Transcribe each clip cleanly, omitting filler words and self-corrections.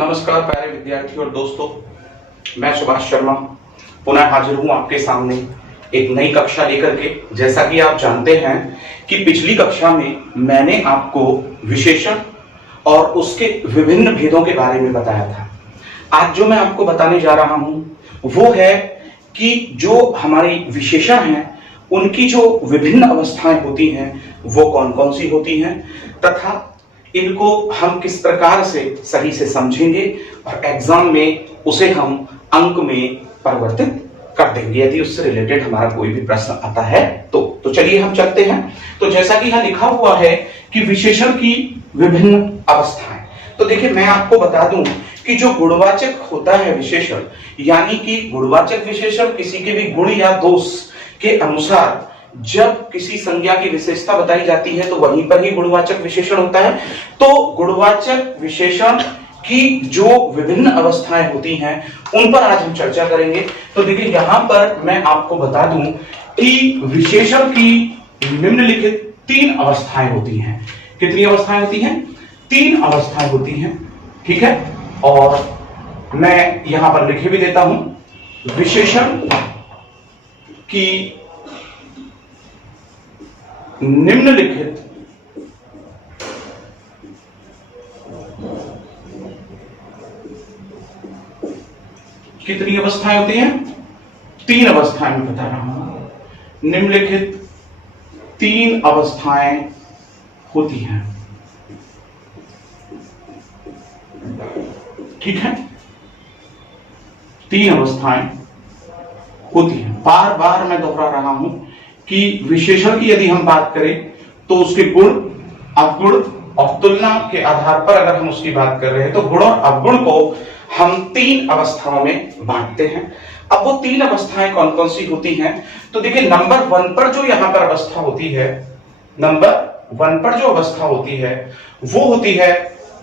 नमस्कार प्यारे विद्यार्थी और दोस्तों, मैं सुभाष शर्मा पुनः हाजिर हूं आपके सामने एक नई कक्षा लेकर के। जैसा कि आप जानते हैं कि पिछली कक्षा में मैंने आपको विशेषण और उसके विभिन्न भेदों के बारे में बताया था। आज जो मैं आपको बताने जा रहा हूं वो है कि जो हमारी विशेषण हैं उनकी जो विभिन्न अवस्थाएं होती हैं वो कौन कौन सी होती हैं तथा इनको हम किस प्रकार से सही से समझेंगे और एग्जाम में उसे हम अंक में परिवर्तित कर देंगे यदि उससे रिलेटेड हमारा कोई भी प्रश्न आता है तो चलिए हम चलते हैं। तो जैसा कि यहां लिखा हुआ है कि विशेषण की विभिन्न अवस्थाएं, तो देखिए मैं आपको बता दूं कि जो गुणवाचक होता है विशेषण, यानी कि गुणवाचक विशेषण किसी के भी गुण या दोष के अनुसार जब किसी संज्ञा की विशेषता बताई जाती है तो वहीं पर ही गुणवाचक विशेषण होता है। तो गुणवाचक विशेषण की जो विभिन्न अवस्थाएं होती हैं उन पर आज हम चर्चा करेंगे। तो देखिए यहां पर मैं आपको बता दूं कि विशेषण की निम्नलिखित 3 अवस्थाएं होती हैं। कितनी अवस्थाएं होती हैं? 3 अवस्थाएं होती हैं, ठीक है। और मैं यहां पर लिखे भी देता हूं विशेषण की निम्नलिखित कितनी अवस्थाएं होती हैं? 3 अवस्थाएं मैं बता रहा हूं। निम्नलिखित 3 अवस्थाएं होती हैं, ठीक है। 3 अवस्थाएं होती हैं। बार बार मैं दोहरा रहा हूं कि विशेषण की यदि हम बात करें तो उसके गुण, अवगुण और तुलना के आधार पर अगर हम उसकी बात कर रहे हैं तो गुण और अवगुण को हम 3 अवस्थाओं में बांटते हैं। अब वो 3 अवस्थाएं कौन कौन सी होती हैं? तो देखिए नंबर 1 पर जो यहां पर अवस्था होती है, नंबर 1 पर जो अवस्था होती है वो होती है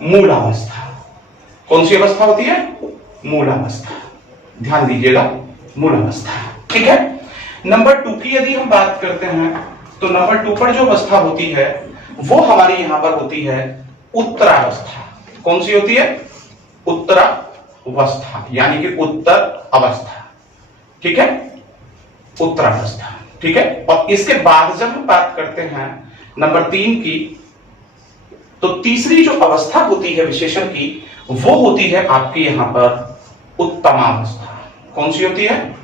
मूलावस्था। कौन सी अवस्था होती है? मूलावस्था। ध्यान दीजिएगा, मूलावस्था, ठीक है। नंबर 2 की यदि हम बात करते हैं तो नंबर 2 पर जो अवस्था होती है वो हमारी यहां पर होती है उत्तरावस्था। कौन सी होती है? उत्तरावस्था, यानी कि उत्तर अवस्था, ठीक है, उत्तरावस्था, ठीक है। और इसके बाद जब हम बात करते हैं नंबर 3 की, तो तीसरी जो अवस्था होती है विशेषण की वो होती है आपकी यहां पर उत्तमावस्था। कौन सी होती है?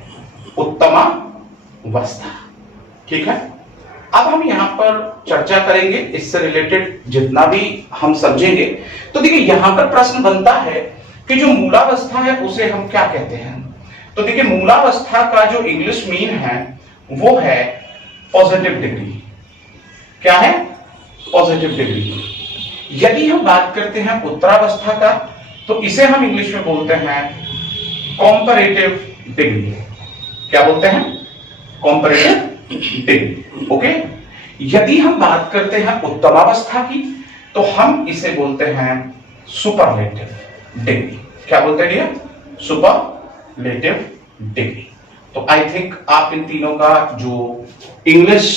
उत्तमावस्था, ठीक है। अब हम यहां पर चर्चा करेंगे इससे रिलेटेड जितना भी हम समझेंगे। तो देखिए यहां पर प्रश्न बनता है कि जो मूलावस्था है उसे हम क्या कहते हैं? तो देखिए मूलावस्था का जो इंग्लिश मीन है वो है पॉजिटिव डिग्री। क्या है? Positive degree. यदि हम बात करते हैं उत्तरावस्था का तो इसे हम इंग्लिश में बोलते हैं कॉम्पैरेटिव डिग्री। क्या बोलते हैं? कॉम्पैरेटिव डिग्री, ओके। यदि हम बात करते हैं उत्तमावस्था की तो हम इसे बोलते हैं सुपरलेटिव डिग्री। क्या बोलते हैं? Superlative degree. तो आई थिंक आप इन तीनों का जो इंग्लिश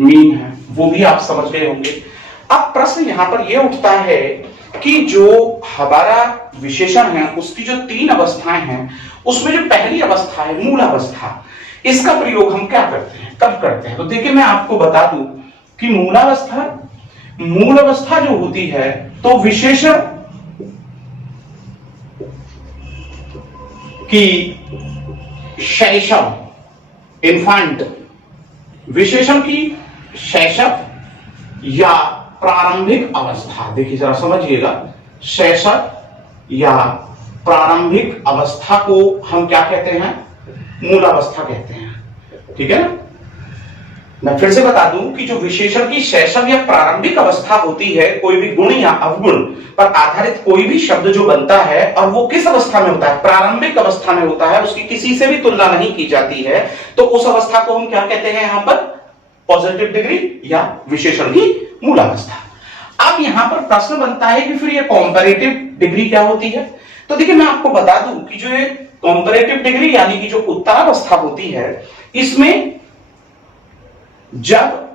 मीन है वो भी आप समझ गए होंगे। अब प्रश्न यहां पर यह उठता है कि जो हमारा विशेषण है उसकी जो 3 अवस्थाएं हैं उसमें जो पहली अवस्था है मूलावस्था, इसका प्रयोग हम क्या करते हैं, कब करते हैं? तो देखिए मैं आपको बता दूं कि मूलावस्था जो होती है तो विशेषण की शैशव, इन्फेंट, विशेषण की शैशव या प्रारंभिक अवस्था, देखिए जरा समझिएगा, शैशव या प्रारंभिक अवस्था को हम क्या कहते हैं? मूलावस्था कहते हैं, ठीक है ना। मैं फिर से बता दूं कि जो विशेषण की शैशव या प्रारंभिक अवस्था होती है, कोई भी गुण या अवगुण पर आधारित कोई भी शब्द जो बनता है और वो किस अवस्था में होता है? प्रारंभिक अवस्था में होता है, उसकी किसी से भी तुलना नहीं की जाती है, तो उस अवस्था को हम क्या कहते हैं यहां पर? पॉजिटिव डिग्री या विशेषण की मूलावस्था। अब यहां पर प्रश्न बनता है कि फिर ये कॉम्पैरेटिव डिग्री क्या होती है? तो देखिए मैं आपको बता दूं कि जो ये कॉम्पैरेटिव डिग्री यानी कि जो उत्तरावस्था होती है, इसमें जब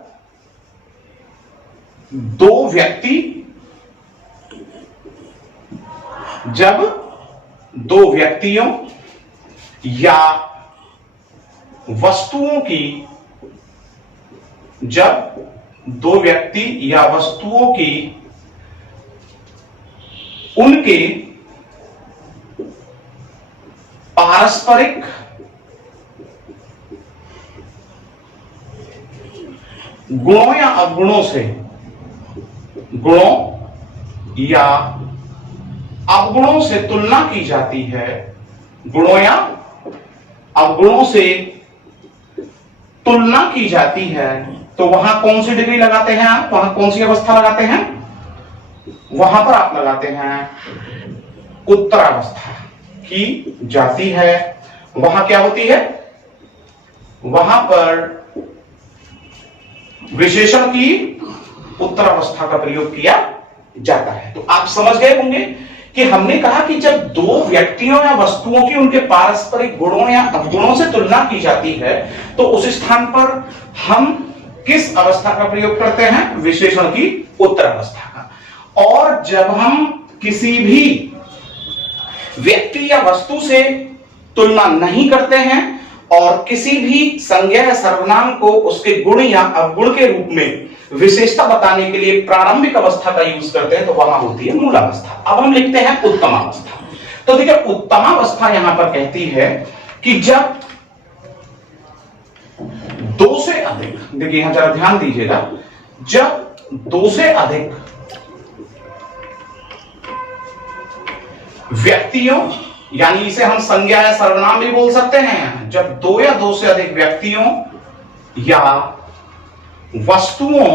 2 व्यक्ति जब दो व्यक्तियों या वस्तुओं की, जब दो व्यक्ति या वस्तुओं की उनके पारस्परिक गुणों या अवगुणों से, गुणों या अवगुणों से तुलना की जाती है, गुणों या अवगुणों से तुलना की जाती है, तो वहां कौन सी डिग्री लगाते हैं आप? वहां कौन सी अवस्था लगाते हैं? वहां पर आप लगाते हैं उत्तरावस्था की जाती है। वहां क्या होती है? वहां पर विशेषण की उत्तरावस्था का प्रयोग किया जाता है। तो आप समझ गए होंगे कि हमने कहा कि जब दो व्यक्तियों या वस्तुओं की उनके पारस्परिक गुणों या अवगुणों से तुलना की जाती है, तो उस स्थान पर हम किस अवस्था का प्रयोग करते हैं? विशेषण की उत्तरावस्था का। और जब हम किसी भी व्यक्ति या वस्तु से तुलना नहीं करते हैं और किसी भी संज्ञा या सर्वनाम को उसके गुण या अवगुण के रूप में विशेषता बताने के लिए प्रारंभिक अवस्था का यूज करते हैं, तो वहां होती है मूलावस्था। अब हम लिखते हैं उत्तमावस्था। तो देखिए, उत्तमावस्था यहां पर कहती है कि जब दो से अधिक, देखिए यहां जरा ध्यान दीजिएगा, जब दो से अधिक व्यक्तियों, यानी इसे हम संज्ञा या सर्वनाम भी बोल सकते हैं, जब दो या दो से अधिक व्यक्तियों या वस्तुओं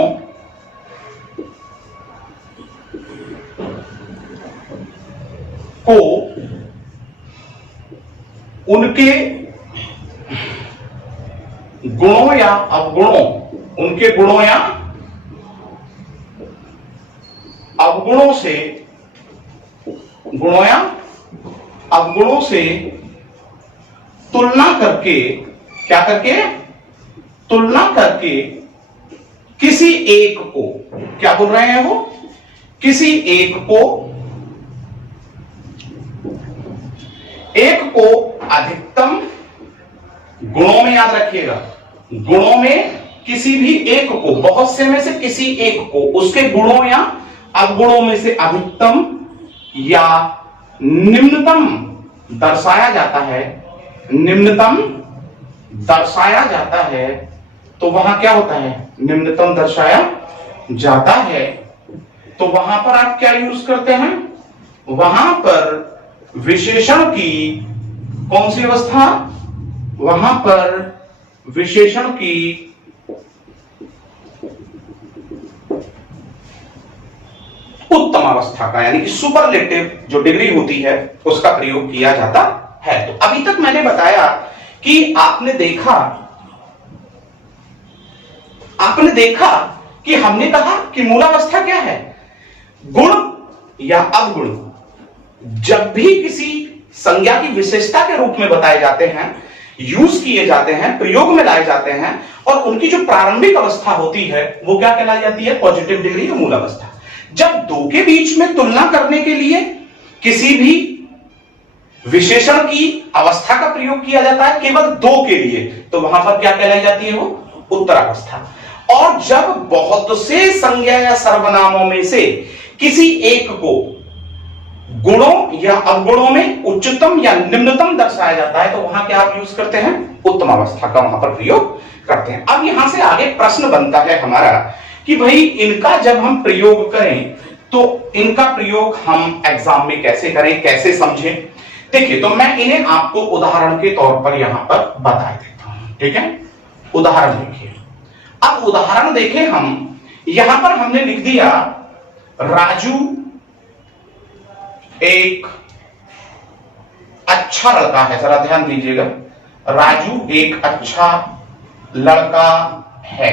को उनके गुणों या अवगुणों, उनके गुणों या अवगुणों से, गुणों या अवगुणों से तुलना करके, क्या करके? तुलना करके किसी एक को, क्या बोल रहे हैं वो? किसी एक को अधिकतम गुणों में, याद रखिएगा, गुणों में किसी भी एक को, बहुत से में से किसी एक को उसके गुणों या अवगुणों में से अधिकतम या निम्नतम दर्शाया जाता है, निम्नतम दर्शाया जाता है, तो वहां क्या होता है? निम्नतम दर्शाया जाता है। तो वहां पर आप क्या यूज करते हैं? वहां पर विशेषण की कौन सी अवस्था? वहां पर विशेषण की उत्तम अवस्था का, यानी कि सुपरलेटिव जो डिग्री होती है, उसका प्रयोग किया जाता है। तो अभी तक मैंने बताया कि आपने देखा कि हमने कहा कि मूलावस्था क्या है? गुण या अवगुण जब भी किसी संज्ञा की विशेषता के रूप में बताए जाते हैं, यूज किए जाते हैं, प्रयोग में लाए जाते हैं, और उनकी जो प्रारंभिक अवस्था होती है वो क्या कहलाई जाती है? पॉजिटिव डिग्री या मूलावस्था। जब दो के बीच में तुलना करने के लिए किसी भी विशेषण की अवस्था का प्रयोग किया जाता है केवल दो के लिए, तो वहां पर क्या कहलाई जाती है? वो उत्तरावस्था। और जब बहुत से संज्ञा या सर्वनामों में से किसी एक को गुणों या अवगुणों में उच्चतम या निम्नतम दर्शाया जाता है, तो वहां क्या आप यूज करते हैं? उत्तमावस्था का वहां पर प्रयोग करते हैं। अब यहां से आगे प्रश्न बनता है हमारा कि भाई इनका जब हम प्रयोग करें तो इनका प्रयोग हम एग्जाम में कैसे करें, कैसे समझें? देखिए, तो मैं इन्हें आपको उदाहरण के तौर पर यहां पर बता देता हूं, ठीक है? उदाहरण देखिए। अब उदाहरण देखें हम, यहां पर हमने लिख दिया राजू एक अच्छा लड़का है। जरा ध्यान दीजिएगा, राजू एक अच्छा लड़का है।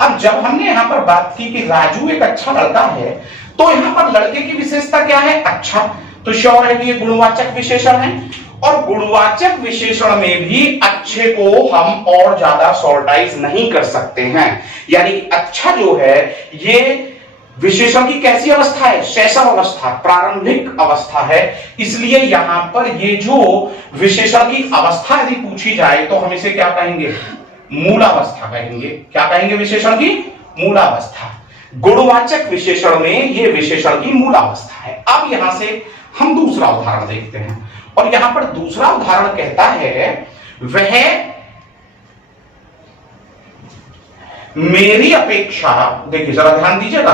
अब जब हमने यहां पर बात की कि राजू एक अच्छा लड़का है, तो यहां पर लड़के की विशेषता क्या है? अच्छा। तो श्योर है कि ये गुणवाचक विशेषण है, और गुणवाचक विशेषण में भी अच्छे को हम और ज्यादा सॉर्टाइज नहीं कर सकते हैं। यानी अच्छा जो है ये विशेषण की कैसी अवस्था है? शैशव अवस्था, प्रारंभिक अवस्था है। इसलिए यहां पर ये जो विशेषण की अवस्था यदि पूछी जाए तो हम इसे क्या कहेंगे? मूलावस्था कहेंगे। क्या कहेंगे? विशेषण की मूलावस्था। गुणवाचक विशेषण में ये विशेषण की मूलावस्था है। अब यहां से हम दूसरा उदाहरण देखते हैं, और यहां पर दूसरा उदाहरण कहता है वह मेरी अपेक्षा, देखिए जरा ध्यान दीजिएगा,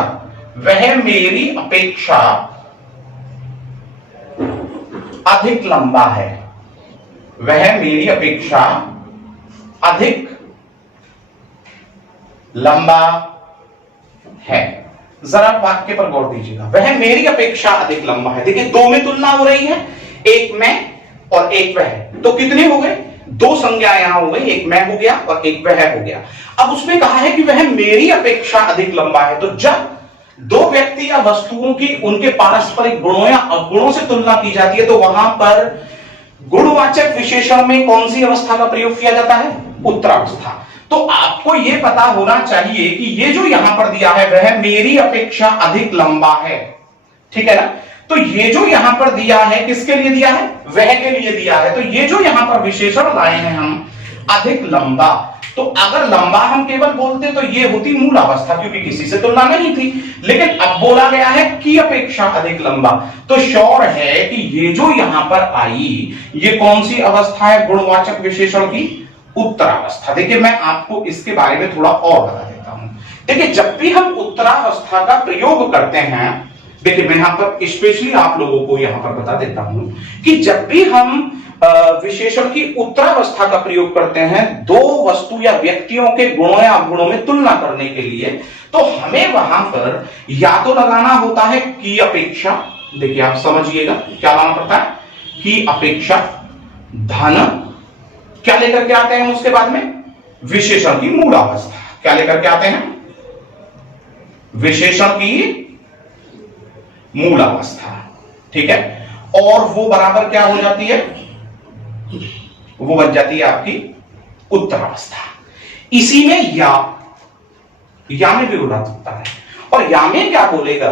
वह मेरी अपेक्षा अधिक लंबा है। वह मेरी अपेक्षा अधिक लंबा है। जरा वाक्य पर गौर दीजिएगा, वह मेरी अपेक्षा अधिक लंबा है। देखिए दो में तुलना हो रही है, एक मैं और एक वह, तो कितने हो गए? दो संज्ञा यहां हो गई, एक मैं हो गया और एक वह हो गया। अब उसमें कहा है कि वह मेरी अपेक्षा अधिक लंबा है। तो जब दो व्यक्ति या वस्तुओं की उनके पारस्परिक गुणों या अवगुणों से तुलना की जाती है तो वहां पर गुणवाचक विशेषण में कौन सी अवस्था का प्रयोग किया जाता है? उत्तरावस्था। तो आपको यह पता होना चाहिए कि ये जो यहां पर दिया है वह मेरी अपेक्षा अधिक लंबा है, ठीक है ना? तो ये जो यहां पर दिया है किसके लिए दिया है? वह के लिए दिया है। तो ये जो यहां पर विशेषण लाए हैं हम, अधिक लंबा, तो अगर लंबा हम केवल बोलते तो ये होती मूल अवस्था, क्योंकि किसी से तुलना नहीं थी। लेकिन अब बोला गया है की अपेक्षा अधिक लंबा, तो श्योर है कि ये जो यहां पर आई ये कौन सी अवस्था है? गुणवाचक विशेषण की उत्तरावस्था। देखिए मैं आपको इसके बारे में थोड़ा और बता देता हूं। देखिए जब भी हम उत्तरावस्था का प्रयोग करते हैं, देखिए मैं यहां पर स्पेशली आप लोगों को यहां पर बता देता हूं कि जब भी हम विशेषण की उत्तरावस्था का प्रयोग करते हैं दो वस्तु या व्यक्तियों के गुणों या अवगुणों में तुलना करने के लिए, तो हमें वहां पर या तो लगाना होता है की अपेक्षा। देखिए आप समझिएगा क्या लाना पड़ता है? की अपेक्षा धन, क्या लेकर के आते हैं उसके बाद में? विशेषण की मूलावस्था। क्या लेकर के आते हैं? विशेषण की मूलावस्था, ठीक है। और वो बराबर क्या हो जाती है? वो बन जाती है आपकी उत्तरावस्था। इसी में या में भी बोला सकता है। और या में क्या बोलेगा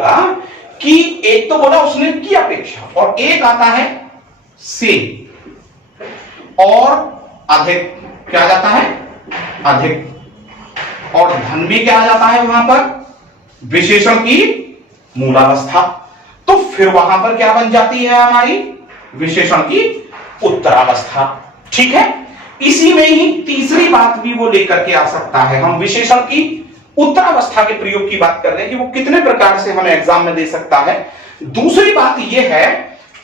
कि एक तो बोला उसने की अपेक्षा, और एक आता है से, और अधिक क्या आ जाता है? अधिक। और धन में क्या आ जाता है वहां पर? विशेषण की मूलावस्था। तो फिर वहां पर क्या बन जाती है हमारी? विशेषण की उत्तरावस्था, ठीक है। इसी में ही तीसरी बात भी वो लेकर के आ सकता है। हम विशेषण की उत्तरावस्था के प्रयोग की बात कर रहे हैं कि वो कितने प्रकार से हमें एग्जाम में दे सकता है। दूसरी बात यह है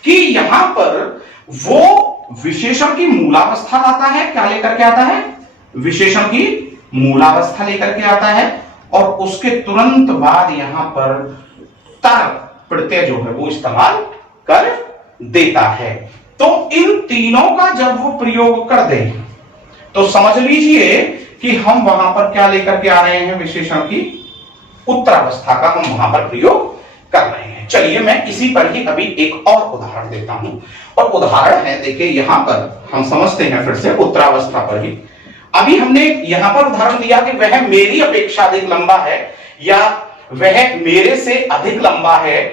कि यहां पर वो विशेषण की मूलावस्था आता है। क्या लेकर के आता है? विशेषण की मूलावस्था लेकर के आता है, और उसके तुरंत बाद यहां पर तर प्रत्यय जो है वो इस्तेमाल कर देता है। तो इन तीनों का जब वो प्रयोग कर दे तो समझ लीजिए कि हम वहां पर क्या लेकर के आ रहे हैं? विशेषण की उत्तरावस्था का हम वहां पर प्रयोग कर रहे हैं। चलिए मैं इसी पर ही अभी एक और उदाहरण देता हूं, और उदाहरण है, देखिए यहां पर हम समझते हैं फिर से उत्तरावस्था पर ही। अभी हमने यहां पर उदाहरण दिया कि वह मेरी अपेक्षा अधिक लंबा है, या वह मेरे से अधिक लंबा है,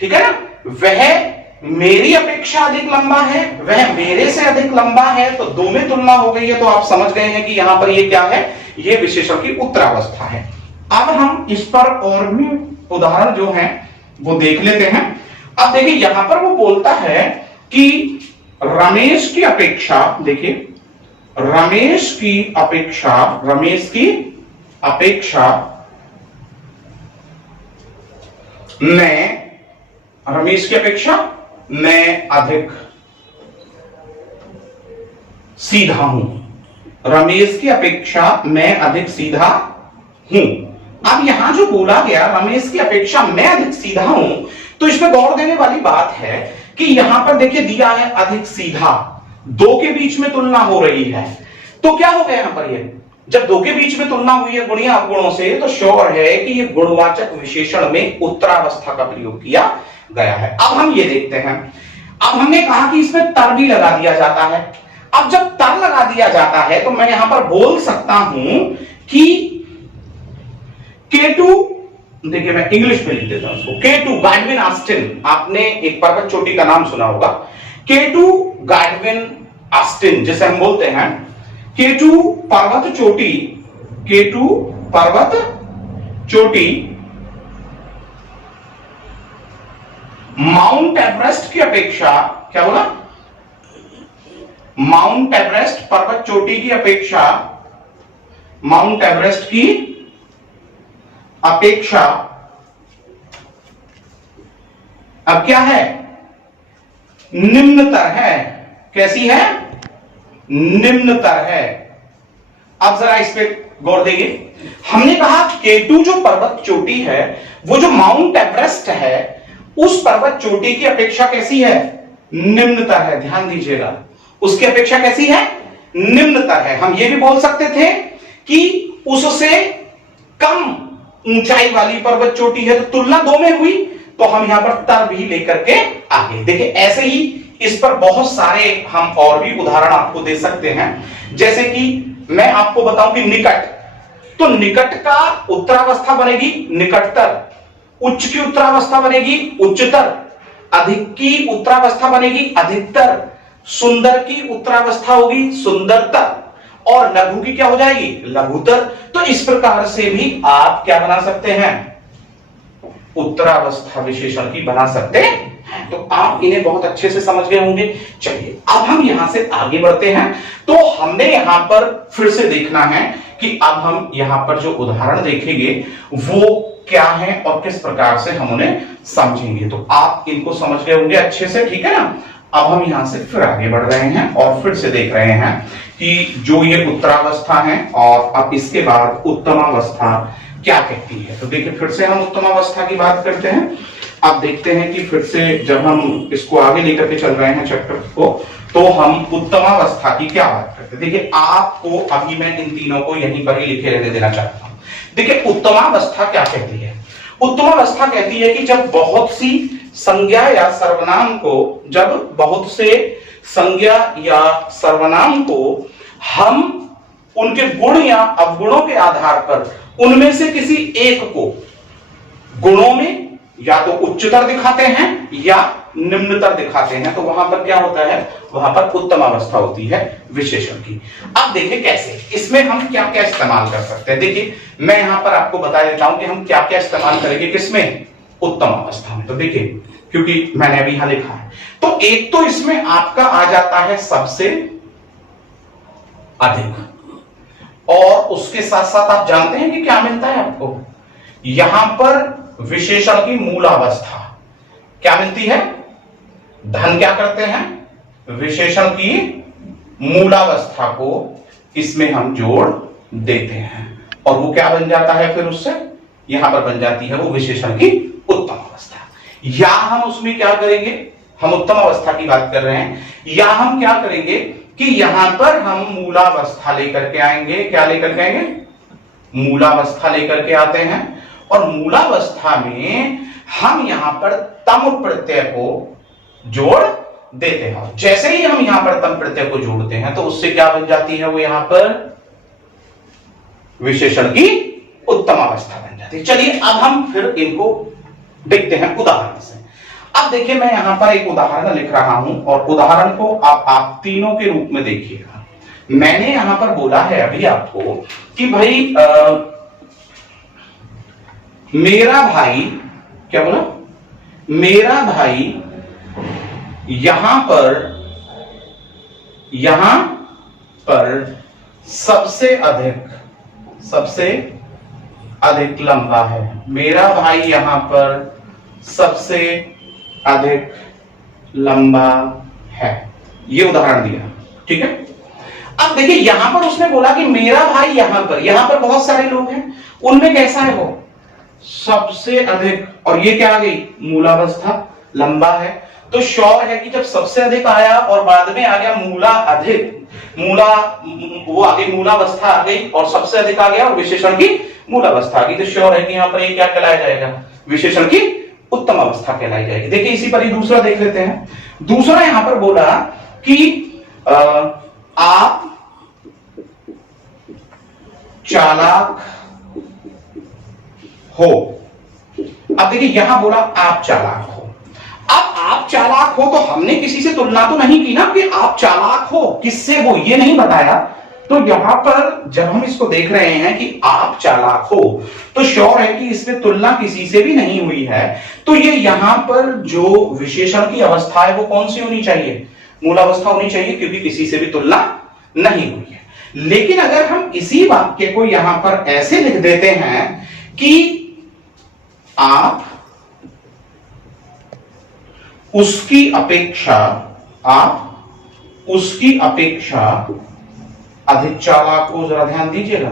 ठीक है ना? वह मेरी अपेक्षा अधिक लंबा है, वह मेरे से अधिक लंबा है, तो दो में तुलना हो गई है। तो आप समझ गए हैं कि यहां पर ये क्या है? ये विशेषण की उत्तरावस्था है। अब हम इस पर और भी उदाहरण जो हैं वो देख लेते हैं। अब देखिए यहां पर वो बोलता है कि रमेश की अपेक्षा, देखिए रमेश की अपेक्षा मैं अधिक सीधा हूं। रमेश की अपेक्षा मैं अधिक सीधा हूं। अब यहां जो बोला गया रमेश की अपेक्षा मैं अधिक सीधा हूं, तो इसमें गौर देने वाली बात है कि यहां पर देखिए दिया है अधिक सीधा, दो के बीच में तुलना हो रही है। तो क्या हो गया यहां पर? ये जब दो के बीच में तुलना हुई है गुणीय अवगुणों से, तो श्योर है कि ये गुणवाचक विशेषण में उत्तरावस्था का प्रयोग किया गया है। अब हम ये देखते हैं। अब हमने कहा कि इसमें तर भी लगा दिया जाता है। अब जब तर लगा दिया जाता है तो मैं यहां पर बोल सकता हूं कि K2 देखिए मैं इंग्लिश में लिख देता हूं उसको। K2 गाडविन ऑस्टिन, आपने एक पर्वत चोटी का नाम सुना होगा, K2 गाडविन ऑस्टिन जिसे हम बोलते हैं K2 पर्वत चोटी, K2 पर्वत चोटी माउंट एवरेस्ट की अपेक्षा, क्या बोला, माउंट एवरेस्ट पर्वत चोटी की अपेक्षा, माउंट एवरेस्ट की अपेक्षा अब क्या है, निम्नतर है। कैसी है, निम्नतर है। अब जरा इस पे गौर देंगे। हमने कहा K2 जो पर्वत चोटी है वो जो माउंट एवरेस्ट है उस पर्वत चोटी की अपेक्षा कैसी है, निम्नतर है। ध्यान दीजिएगा, उसकी अपेक्षा कैसी है, निम्नतर है। हम ये भी बोल सकते थे कि उससे कम ऊंचाई वाली पर्वत चोटी है, तो तुलना दो में हुई, तो हम यहां पर तर भी लेकर के आगे। देखिए ऐसे ही इस पर बहुत सारे हम और भी उदाहरण आपको दे सकते हैं। जैसे कि मैं आपको बताऊं कि निकट, तो निकट का उत्तरावस्था बनेगी निकटतर, उच्च की उत्तरावस्था बनेगी उच्चतर, अधिक की उत्तरावस्था बनेगी अधिकतर, सुंदर की उत्तरावस्था होगी सुंदरतर, और लघु की क्या हो जाएगी, लघुतर। तो इस प्रकार से भी आप क्या बना सकते हैं, उत्तरावस्था विशेषण की बना सकते हैं। तो आप इन्हें बहुत अच्छे से समझ गए होंगे। चलिए अब हम यहां से आगे बढ़ते हैं। तो हमने यहां पर फिर से देखना है कि अब हम यहां पर जो उदाहरण देखेंगे वो क्या है और किस प्रकार से हम उन्हें समझेंगे। तो आप इनको समझ गए होंगे अच्छे से, ठीक है ना। अब हम यहां से फिर आगे बढ़ रहे हैं और फिर से देख रहे हैं कि जो ये उत्तरावस्था है और अब इसके बाद उत्तमावस्था क्या कहती है। तो देखिए फिर से हम उत्तमावस्था की बात करते हैं। अब देखते हैं कि फिर से जब हम इसको आगे लेकर के चल रहे हैं चैप्टर को, तो हम उत्तमावस्था की क्या बात करते हैं। देखिए आपको अभी मैं इन तीनों को यहीं पर ही लिखे रहने देना चाहता हूं। देखिए उत्तमावस्था क्या कहती है, उत्तमावस्था कहती है कि जब बहुत सी संज्ञा या सर्वनाम को, जब बहुत से संज्ञा या सर्वनाम को हम उनके गुण या अवगुणों के आधार पर उनमें से किसी एक को गुणों में या तो उच्चतर दिखाते हैं या निम्नतर दिखाते हैं, तो वहां पर क्या होता है, वहां पर उत्तमावस्था होती है विशेषण की। अब देखिए कैसे, इसमें हम क्या क्या इस्तेमाल कर सकते हैं। देखिए मैं यहां पर आपको बता देता हूं कि हम क्या क्या इस्तेमाल करेंगे किसमें, उत्तमावस्था में। तो देखिए क्योंकि मैंने अभी यहां लिखा है, तो एक तो इसमें आपका आ जाता है सबसे अधिक, और उसके साथ साथ आप जानते हैं कि क्या मिलता है आपको, यहां पर विशेषण की मूलावस्था क्या मिलती है, धन क्या करते हैं, विशेषण की मूलावस्था को इसमें हम जोड़ देते हैं, और वो क्या बन जाता है फिर उससे, यहां पर बन जाती है वो विशेषण की उत्तम अवस्था। या हम उसमें क्या करेंगे, हम उत्तम अवस्था की बात कर रहे हैं, या हम क्या करेंगे कि यहां पर हम मूलावस्था लेकर के आएंगे। क्या लेकर के आएंगे, मूलावस्था लेकर के आते हैं, और मूलावस्था में हम यहां पर तम प्रत्यय को जोड़ देते हैं। जैसे ही हम यहां पर तम प्रत्यय को जोड़ते हैं तो उससे क्या बन जाती है, वो यहां पर विशेषण की उत्तम अवस्था बन जाती है। चलिए अब हम फिर इनको देखते हैं उदाहरण से। अब देखिए मैं यहां पर एक उदाहरण लिख रहा हूं, और उदाहरण को आप तीनों के रूप में देखिएगा। मैंने यहां पर बोला है अभी आपको कि भाई मेरा भाई, क्या बोला, मेरा भाई यहां पर सबसे अधिक लंबा है। मेरा भाई यहां पर सबसे अधिक लंबा है, ये उदाहरण दिया, ठीक है। अब देखिए यहां पर उसने बोला कि मेरा भाई यहां पर बहुत सारे लोग हैं, उनमें कैसा है वो, सबसे अधिक, और ये क्या आ गई, मूलावस्था, लंबा है। तो श्योर है कि जब सबसे अधिक आया और बाद में आ गया मूला अधिक, वो आ गई, मूलावस्था आ गई और सबसे अधिक आ गया और विशेषण की मूलावस्था आ गई, तो श्योर है कि यहां पर ये क्या कहलाया जाएगा, विशेषण की उत्तम अवस्था कहलाई जाएगी। देखिए इसी पर ही दूसरा देख लेते हैं। दूसरा यहां पर बोला कि आप चालाक हो, अब देखिए यहां बोला आप चालाक हो। अब आप चालाक हो तो हमने किसी से तुलना तो नहीं की ना कि आप चालाक हो, किससे, वो ये नहीं बताया। तो यहां पर जब हम इसको देख रहे हैं कि आप चालाक हो, तो श्योर है कि इसमें तुलना किसी से भी नहीं हुई है। तो ये यहां पर जो विशेषण की अवस्था है वो कौन सी होनी चाहिए? मूल अवस्था होनी चाहिए, क्योंकि किसी से भी तुलना नहीं हुई है। लेकिन अगर हम इसी वाक्य को यहां पर ऐसे लिख देते हैं कि आप उसकी अपेक्षा अधिक चालाक हो, जरा ध्यान दीजिएगा,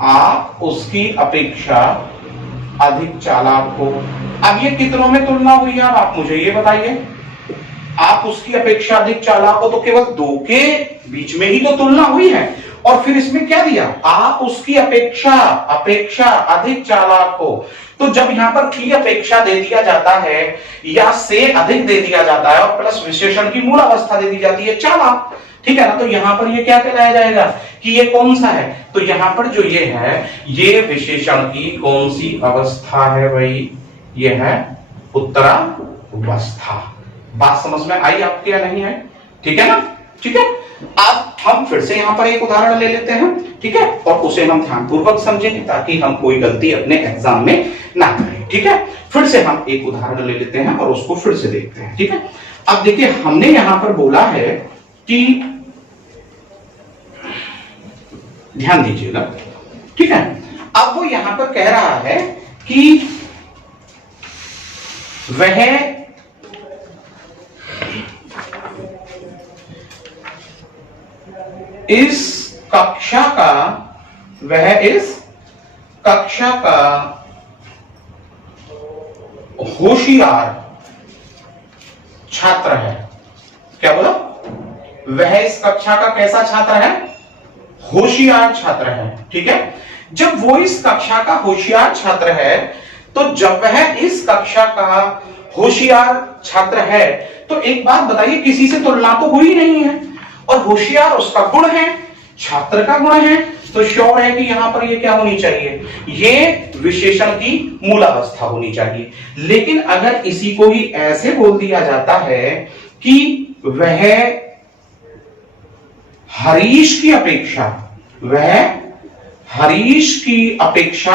आप उसकी अपेक्षा अधिक चालाक हो। अब ये कितनों में तुलना हुई है? अब आप मुझे ये बताइए, आप उसकी अपेक्षा अधिक चालाक हो तो केवल दो के बीच में ही तो तुलना हुई है। और फिर इसमें क्या दिया? आप उसकी अपेक्षा अधिक चालाक हो। तो जब यहां पर की अपेक्षा दे दिया जाता है या से अधिक दे दिया जाता है और प्लस विशेषण की मूल अवस्था दे दी जाती है चालाक, ठीक है ना, तो यहां पर ये क्या कहलाया जाएगा कि ये कौन सा है? तो यहां पर जो ये है, ये विशेषण की कौन सी अवस्था है भाई? ये है उत्तरावस्था। बात समझ में आई आपके या नहीं है? ठीक है ना? ठीक है। अब हम फिर से यहां पर एक उदाहरण ले लेते हैं, ठीक है, और उसे हम ध्यानपूर्वक समझेंगे ताकि हम कोई गलती अपने एग्जाम में ना करें। ठीक है, फिर से हम एक उदाहरण ले लेते हैं और उसको फिर से देखते हैं। ठीक है, अब देखिए हमने यहां पर बोला है कि, ध्यान दीजिएगा, ठीक है, अब वो यहां पर कह रहा है कि वह इस कक्षा का होशियार छात्र है। क्या बोला? वह इस कक्षा का कैसा छात्र है? होशियार छात्र है। ठीक है, जब वो इस कक्षा का होशियार छात्र है, तो जब वह इस कक्षा का होशियार छात्र है, तो एक बात बताइए, किसी से तुलना तो हुई नहीं है, और होशियार उसका गुण है, छात्र का गुण है, तो श्योर है कि यहां पर ये क्या होनी चाहिए? ये विशेषण की मूल अवस्था होनी चाहिए। लेकिन अगर इसी को ही ऐसे बोल दिया जाता है कि वह हरीश की अपेक्षा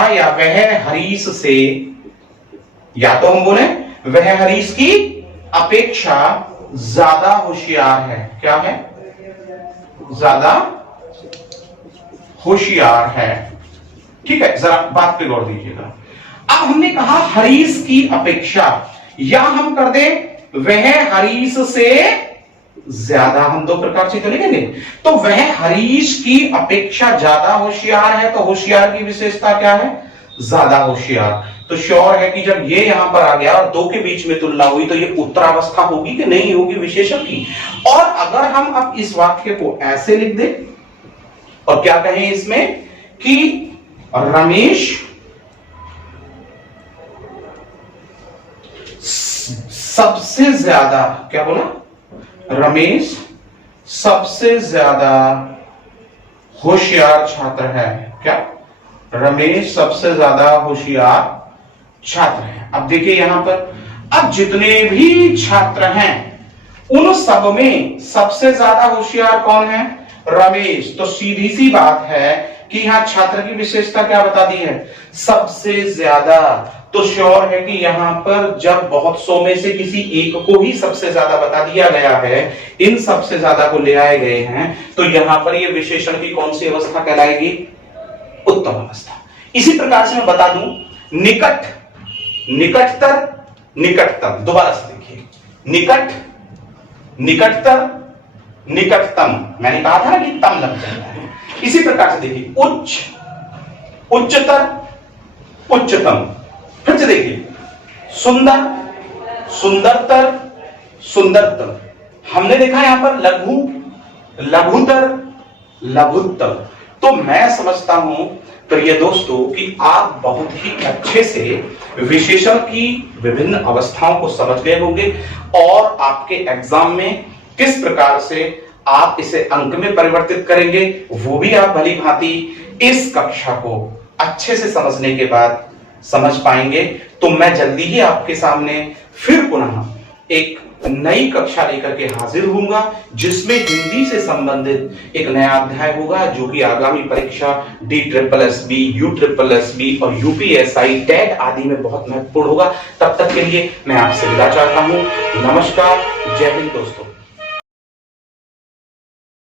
या वह हरीश से, या तो हम बोले वह हरीश की अपेक्षा ज्यादा होशियार है। क्या है? ज्यादा होशियार है। ठीक है, जरा बात पे गौर दीजिएगा। अब हमने कहा हरीश की अपेक्षा, या हम कर दे वह हरीश से ज्यादा, हम दो प्रकार से तो लिखेंगे। तो वह हरीश की अपेक्षा ज्यादा होशियार है, तो होशियार की विशेषता क्या है? ज्यादा होशियार। तो श्योर है कि जब ये यहां पर आ गया और दो के बीच में तुलना हुई, तो ये उत्तरावस्था होगी कि नहीं होगी विशेषण की। और अगर हम अब इस वाक्य को ऐसे लिख दें और क्या कहें इसमें कि रमेश सबसे ज्यादा, क्या बोला? रमेश सबसे ज्यादा होशियार छात्र है। क्या? रमेश सबसे ज्यादा होशियार छात्र है। अब देखिए यहां पर, अब जितने भी छात्र हैं उन सब में सबसे ज्यादा होशियार कौन है? रमेश। तो सीधी सी बात है कि यहां छात्र की विशेषता क्या बता दी है? सबसे ज्यादा। तो श्योर है कि यहां पर जब बहुत सौ में से किसी एक को ही सबसे ज्यादा बता दिया गया है, इन सबसे ज्यादा को ले आए गए हैं, तो यहां पर यह विशेषण की कौन सी अवस्था कहलाएगी? उत्तम अवस्था। इसी प्रकार से मैं बता दूं, निकट, निकटतर, निकटतम, दोबारा से देखिए, निकट, निकटतर, निकटतम, मैंने कहा था ना कि तम लग जाता है। इसी प्रकार से देखिए, उच्च, उच्चतर, उच्चतम। फिर से देखिए, सुंदर, सुंदरतर, सुंदरतम। हमने देखा यहां पर लघु, लघुतर, लघुत्तम। तो मैं समझता हूं प्रिय दोस्तों कि आप बहुत ही अच्छे से विशेषण की विभिन्न अवस्थाओं को समझ गए होंगे, और आपके एग्जाम में किस प्रकार से आप इसे अंक में परिवर्तित करेंगे वो भी आप भली भांति इस कक्षा को अच्छे से समझने के बाद समझ पाएंगे। तो मैं जल्दी ही आपके सामने फिर पुनः एक नई कक्षा लेकर के हाजिर होऊंगा, जिसमें हिंदी से संबंधित एक नया अध्याय होगा, जो कि आगामी परीक्षा DSSB, USSB और UPSI, टेट आदि में बहुत महत्वपूर्ण होगा। तब तक के लिए मैं आपसे विदा चाहता हूं। नमस्कार, जय हिंद दोस्तों।